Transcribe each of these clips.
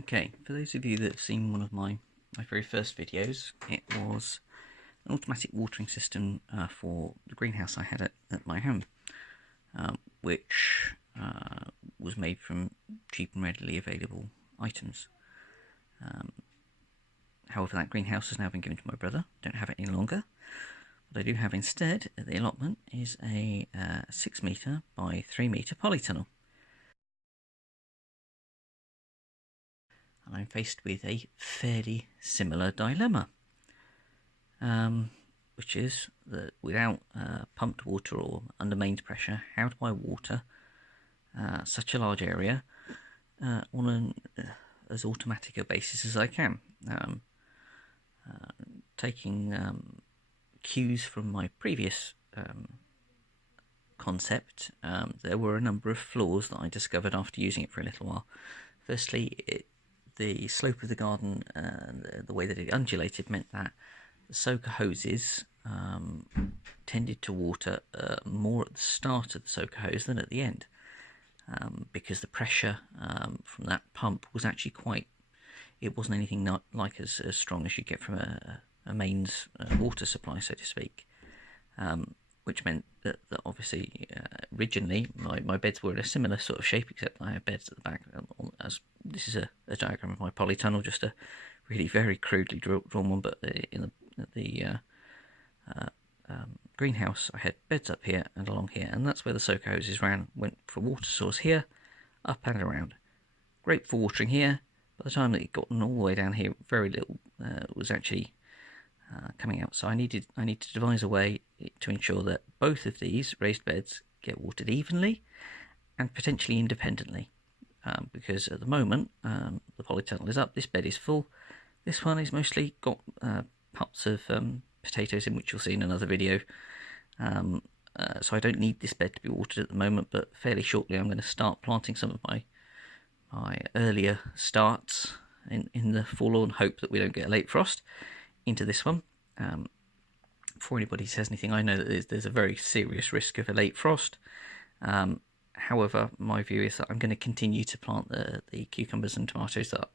Okay, for those of you that have seen one of my very first videos, it was an automatic watering system for the greenhouse I had at my home, which was made from cheap and readily available items. However, that greenhouse has now been given to my brother. Don't have it any longer. What I do have instead at the allotment is a 6 metre by 3 metre polytunnel. And I'm faced with a fairly similar dilemma, which is that without pumped water or under mains pressure, how do I water such a large area on an as automatic a basis as I can? Taking cues from my previous concept, there were a number of flaws that I discovered after using it for a little while. Firstly, the slope of the garden and the way that it undulated meant that the soaker hoses tended to water more at the start of the soaker hose than at the end, because the pressure from that pump was actually it wasn't anything not like as strong as you get from a mains water supply, so to speak, which meant that obviously originally my beds were in a similar sort of shape, except I have beds at the back. As this is a diagram of my polytunnel, just a really very crudely drawn one, but in the greenhouse I had beds up here and along here, and that's where the soaker hoses went for water source here, up and around. Great for watering here. By the time that it got all the way down here, very little was actually coming out. So I need to devise a way to ensure that both of these raised beds get watered evenly and potentially independently, because at the moment the polytunnel is up, this bed is full, this one is mostly got pots of potatoes in, which you'll see in another video, so I don't need this bed to be watered at the moment, but fairly shortly I'm going to start planting some of my earlier starts in the forlorn hope that we don't get a late frost into this one. Before anybody says anything, I know that there's a very serious risk of a late frost. However, my view is that I'm going to continue to plant the cucumbers and tomatoes that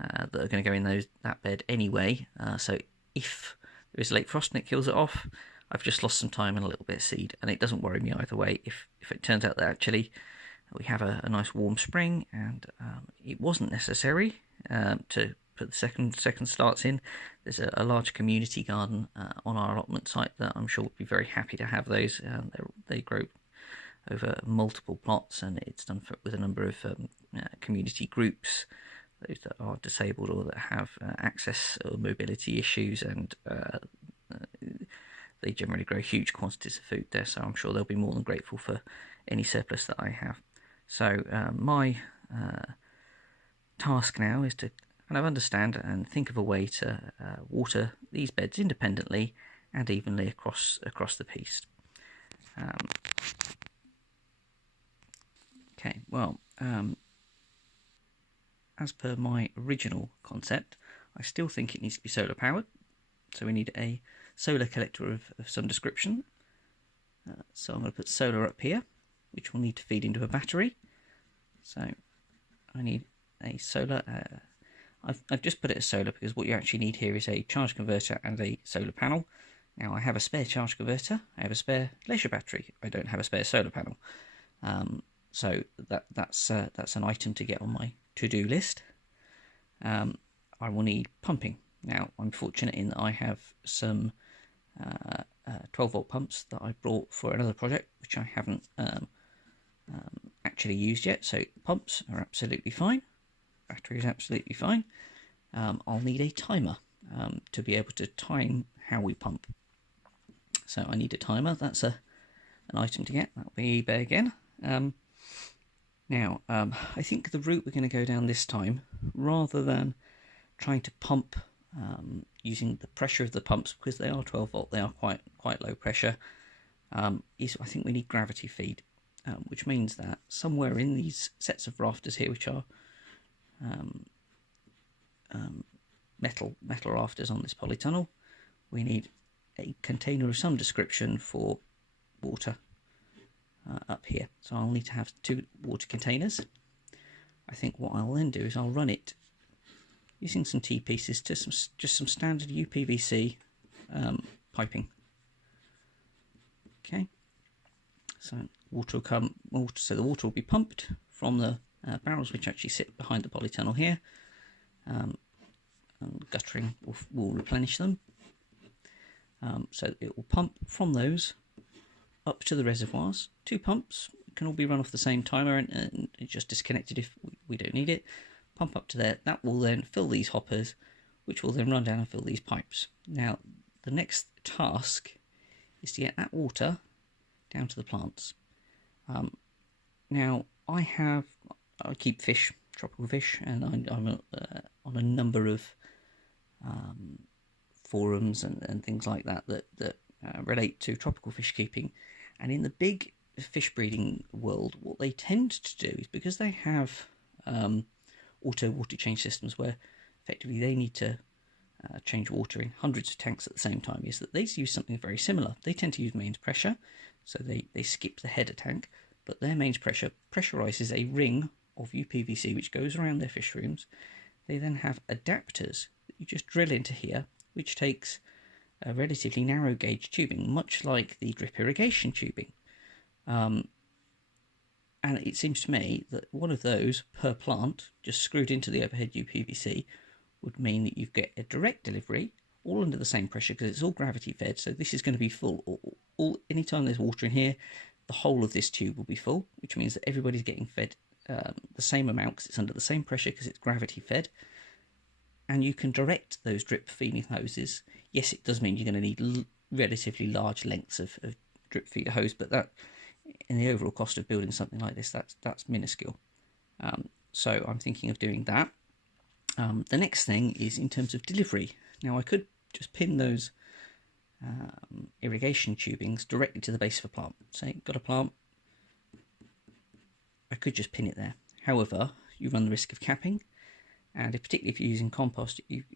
are going to go in that bed anyway. So if there is a late frost and it kills it off, I've just lost some time and a little bit of seed, and it doesn't worry me either way. If it turns out that actually we have a nice warm spring and it wasn't necessary to put the second starts in, there's a large community garden on our allotment site that I'm sure would be very happy to have those. They grow over multiple plots, and it's done with a number of community groups, those that are disabled or that have access or mobility issues, and they generally grow huge quantities of food there, so I'm sure they'll be more than grateful for any surplus that I have. So my task now is to kind of understand and think of a way to water these beds independently and evenly across the piece. Okay, well, as per my original concept, I still think it needs to be solar powered, so we need a solar collector of some description. So I'm going to put solar up here, which will need to feed into a battery. So I need a solar. I've just put it as solar because what you actually need here is a charge converter and a solar panel. Now I have a spare charge converter, I have a spare leisure battery, I don't have a spare solar panel. So that's an item to get on my to-do list. I will need pumping. Now I'm fortunate in that I have some 12-volt pumps that I brought for another project, which I haven't actually used yet. So pumps are absolutely fine, battery is absolutely fine. I'll need a timer to be able to time how we pump. So I need a timer. That's an item to get. That'll be eBay again. Now I think the route we're going to go down this time, rather than trying to pump using the pressure of the pumps, because they are 12-volt, they are quite low pressure, is I think we need gravity feed, which means that somewhere in these sets of rafters here, which are metal rafters on this polytunnel, we need a container of some description for water up here. So I'll need to have 2 water containers. I think what I'll then do is I'll run it using some T-pieces to just some standard UPVC piping. Okay, so water will come. So the water will be pumped from the barrels which actually sit behind the polytunnel here. And guttering will replenish them. So it will pump from those up to the reservoirs. 2 pumps can all be run off the same timer and just disconnected if we don't need it. Pump up to there. That will then fill these hoppers, which will then run down and fill these pipes. Now, the next task is to get that water down to the plants. Now, I keep fish, tropical fish, and I'm on a number of forums and things like that relate to tropical fish keeping. And in the big fish breeding world, what they tend to do is, because they have auto water change systems where effectively they need to change water in hundreds of tanks at the same time, is that they use something very similar. They tend to use mains pressure, so they skip the header tank, but their mains pressure pressurizes a ring of UPVC which goes around their fish rooms. They then have adapters that you just drill into here, which takes a relatively narrow gauge tubing, much like the drip irrigation tubing. And it seems to me that one of those per plant, just screwed into the overhead UPVC, would mean that you get a direct delivery, all under the same pressure, because it's all gravity fed. So this is going to be full. Anytime there's water in here, the whole of this tube will be full, which means that everybody's getting fed the same amount because it's under the same pressure because it's gravity fed. And you can direct those drip feeding hoses. Yes, it does mean you're going to need relatively large lengths of drip feeder hose, but that, in the overall cost of building something like this, that's minuscule. So I'm thinking of doing that. The next thing is in terms of delivery. Now, I could just pin those irrigation tubings directly to the base of a plant. Say, got a plant, I could just pin it there. However, you run the risk of capping, and particularly if you're using compost, you've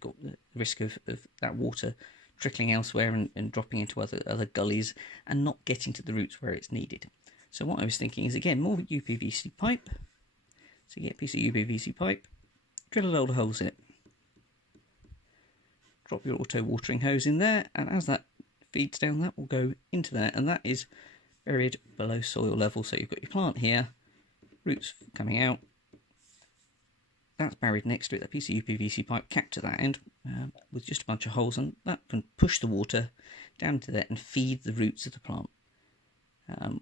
got the risk of that water trickling elsewhere and dropping into other gullies and not getting to the roots where it's needed. So what I was thinking is, again, more UPVC pipe. So you get a piece of UPVC pipe, drill a load of holes in it, drop your auto watering hose in there, and as that feeds down, that will go into there, and that is buried below soil level. So you've got your plant here, roots coming out, that's buried next to it, that piece of UPVC pipe capped to that end with just a bunch of holes, and that can push the water down to there and feed the roots of the plant.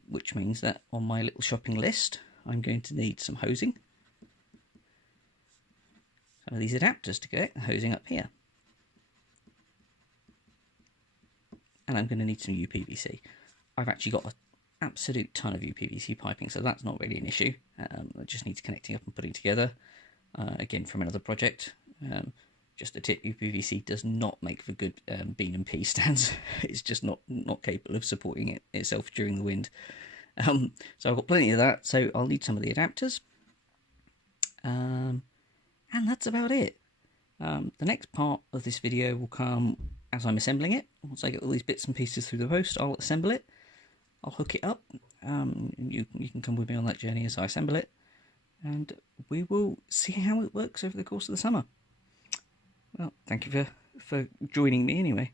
Which means that on my little shopping list, I'm going to need some hosing, some of these adapters to get the hosing up here, and I'm going to need some UPVC. I've actually got an absolute ton of UPVC piping, so that's not really an issue. It just needs connecting up and putting together. Again, from another project. Just a tip: UPVC does not make for good bean and pea stands. It's just not capable of supporting itself during the wind. So I've got plenty of that. So I'll need some of the adapters, and that's about it. The next part of this video will come as I'm assembling it. Once I get all these bits and pieces through the post, I'll assemble it. I'll hook it up. You can come with me on that journey as I assemble it, and we will see how it works over the course of the summer. Well, thank you for joining me anyway.